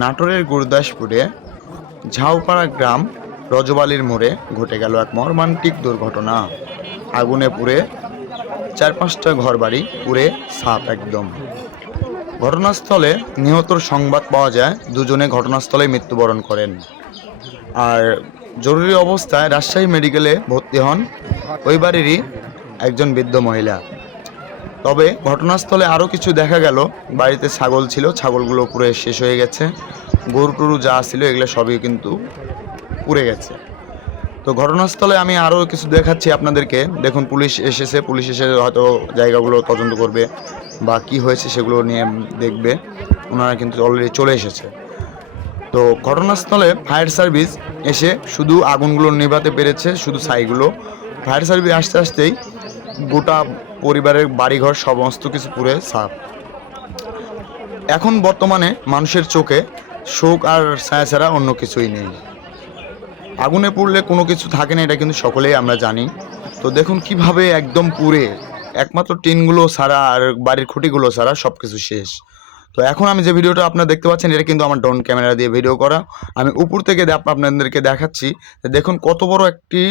নাটোরের গুরুদাসপুরে ঝাউপাড়া গ্রাম রজবালির মোড়ে ঘটে গেল এক মর্মান্তিক দুর্ঘটনা। আগুনে পুড়ে 4-5টা ঘরবাড়ি পুড়ে ছাপ একদম। ঘটনাস্থলে নিহতর সংবাদ পাওয়া যায়, দুজনে ঘটনাস্থলে মৃত্যুবরণ করেন। আর জরুরি অবস্থায় রাজশাহী মেডিকেলে ভর্তি হন ওই বাড়িরই একজন বৃদ্ধ মহিলা। তবে ঘটনাস্থলে আরও কিছু দেখা গেল, বাড়িতে ছাগল ছিল, ছাগলগুলো পুড়ে শেষ হয়ে গেছে। গরু টরু যা ছিল এগুলো সবই কিন্তু পুড়ে গেছে। তো ঘটনাস্থলে আমি আরও কিছু দেখাচ্ছি আপনাদেরকে। দেখুন, পুলিশ এসেছে, পুলিশ এসে হয়তো জায়গাগুলো তদন্ত করবে বা কি হয়েছে সেগুলো নিয়ে দেখবে। ওনারা কিন্তু অলরেডি চলে এসেছে। তো ঘটনাস্থলে ফায়ার সার্ভিস এসে শুধু আগুনগুলো নেভাতে পেরেছে, শুধু ছাইগুলো। ফায়ার সার্ভিস আসতে আসতেই গোটা পরিবারের বাড়িঘর সমস্ত কিছু পুড়ে ছাপ। এখন বর্তমানে মানুষের চোখে শোক আর ছায়া ছাড়া অন্য কিছুই নেই। আগুনে পুড়লে কোনো কিছু থাকে না, এটা কিন্তু সকলেই আমরা জানি। তো দেখুন কিভাবে একদম পুড়ে একমাত্র টিনগুলো ছাড়া আর বাড়ির খুঁটিগুলো ছাড়া সব কিছু শেষ। তো এখন আমি যে ভিডিওটা আপনারা দেখতে পাচ্ছেন, এটা কিন্তু আমার ড্রোন ক্যামেরা দিয়ে ভিডিও করা। আমি উপর থেকে আপনাদেরকে দেখাচ্ছি। দেখুন কত বড় একটি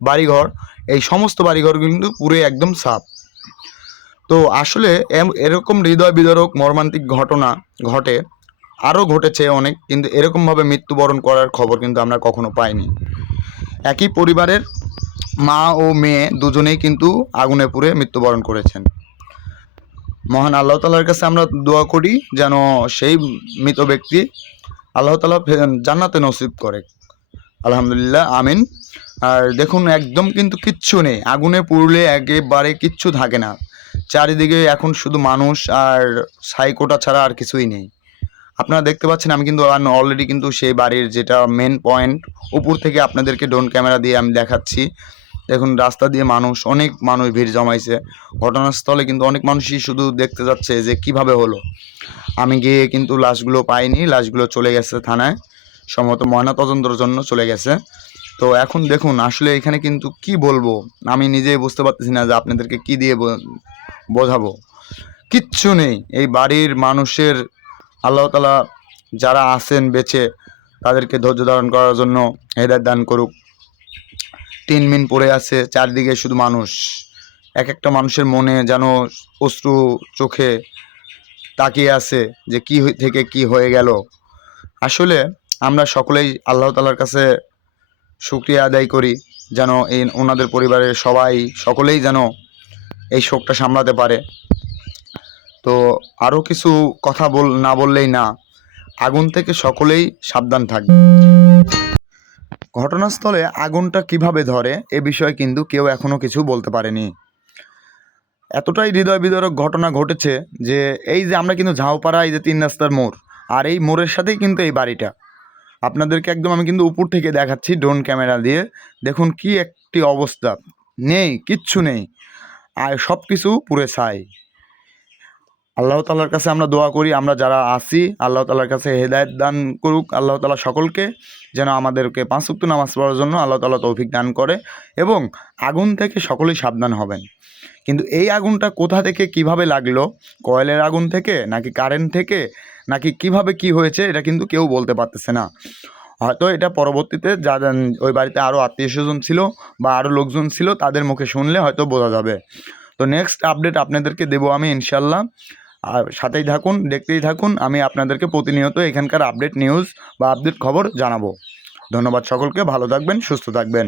বাড়িঘর, এই সমস্ত বাড়িঘর কিন্তু পুরে একদম ছাপ। তো আসলে এরকম হৃদয় বিদারক মর্মান্তিক ঘটনা ঘটে, আরও ঘটেছে অনেক, কিন্তু এরকমভাবে মৃত্যুবরণ করার খবর কিন্তু আমরা কখনো পাইনি। একই পরিবারের মা ও মেয়ে দুজনেই কিন্তু আগুনে পুড়ে মৃত্যুবরণ করেছেন। মহান আল্লাহ তাআলার কাছে আমরা দোয়া করি যেন সেই মৃত ব্যক্তি আল্লাহ তাআলা জান্নাতে নসিব করে। আলহামদুলিল্লাহ, আমিন। আর দেখুন একদম কিন্তু কিচ্ছু নেই, আগুনে পুড়লে একেবারে কিচ্ছু থাকে না। চারিদিকে এখন শুধু মানুষ আর ছাইকোটা ছাড়া আর কিছুই নেই। আপনারা দেখতে পাচ্ছেন আমি কিন্তু অলরেডি কিন্তু সেই বাড়ির যেটা মেন পয়েন্ট উপর থেকে আপনাদেরকে ড্রোন ক্যামেরা দিয়ে আমি দেখাচ্ছি। দেখুন রাস্তা দিয়ে অনেক মানুষ ভিড় জমাইছে। ঘটনাস্থলে কিন্তু অনেক মানুষই শুধু দেখতে যাচ্ছে যে কিভাবে হলো। আমি গিয়ে কিন্তু লাশগুলো পাইনি, লাশগুলো চলে গেছে থানায়, সম্ভবত ময়নাতদন্তের জন্য চলে গেছে। তো এখন দেখুন আসলে এখানে কিন্তু কি বলবো, আমি নিজেই বুঝতে পারতেছি না যে আপনাদেরকে কি দিয়ে বোঝাবো। কিচ্ছু নেই এই বাড়ির মানুষের। আল্লাহ তাআলা যারা আছেন বেঁচে তাদেরকে ধৈর্য ধারণ করার জন্য হেদায়েত দান করুক। টিন মিন পড়ে আছে, চারদিকে শুধু মানুষ। এক একটা মানুষের মনে যেন অশ্রু চোখে তাকিয়ে আছে যে কি থেকে কি হয়ে গেল। আসলে আমরা সকলেই আল্লাহ তাআলার কাছে শুকরিয়া আদায় করি যেন এই ওনাদের পরিবারের সকলেই যেন এই শোকটা সামলাতে পারে। তো আরও কিছু কথা না বললেই না, আগুন থেকে সকলেই সাবধান থাকবে। ঘটনাস্থলে আগুনটা কিভাবে ধরে এ বিষয়ে কিন্তু কেউ এখনও কিছু বলতে পারেনি। এতটাই হৃদয় বিদারক ঘটনা ঘটেছে যে এই যে আমরা কিন্তু ঝাউপাড়া, এই যে 3 রাস্তার মোড়, আর এই মোড়ের সাথেই কিন্তু এই বাড়িটা। আপনাদেরকে একদম আমি কিন্তু উপর থেকে দেখাচ্ছি ড্রোন ক্যামেরা দিয়ে। দেখুন কি একটি অবস্থা, নেই কিচ্ছু নেই, আর সব কিছু পুড়ে ছাই। আল্লাহ তাআলার কাছে আমরা দোয়া করি, আমরা যারা আছি আল্লাহ তাআলার কাছে হেদায়েত দান করুক আল্লাহ তাআলা সকলকে, যেন আমাদেরকে 5 ওয়াক্ত নামাজ পড়ার জন্য আল্লাহ তাআলা তৌফিক দান করে এবং আগুন থেকে সকলেই সাবধান হবেন। কিন্তু এই আগুনটা কোথা থেকে কিভাবে লাগলো, কয়েলের আগুন থেকে নাকি কারেন্ট থেকে নাকি কিভাবে কি হয়েছে, এটা কিন্তু কেউ বলতে পারতেছে না। হয়তো এটা পরবর্তীতে যারা ওই বাড়িতে আরও আত্মীয় স্বজন ছিল বা আরও লোকজন ছিল তাদের মুখে শুনলে হয়তো বোঝা যাবে। তো নেক্সট আপডেট আপনাদেরকে দেবো আমি ইনশাল্লাহ। আর সাথেই থাকুন, দেখতেই থাকুন, আমি আপনাদেরকে প্রতিনিয়ত এখানকার আপডেট নিউজ বা আপডেট খবর জানাবো। ধন্যবাদ সকলকে, ভালো থাকবেন, সুস্থ থাকবেন।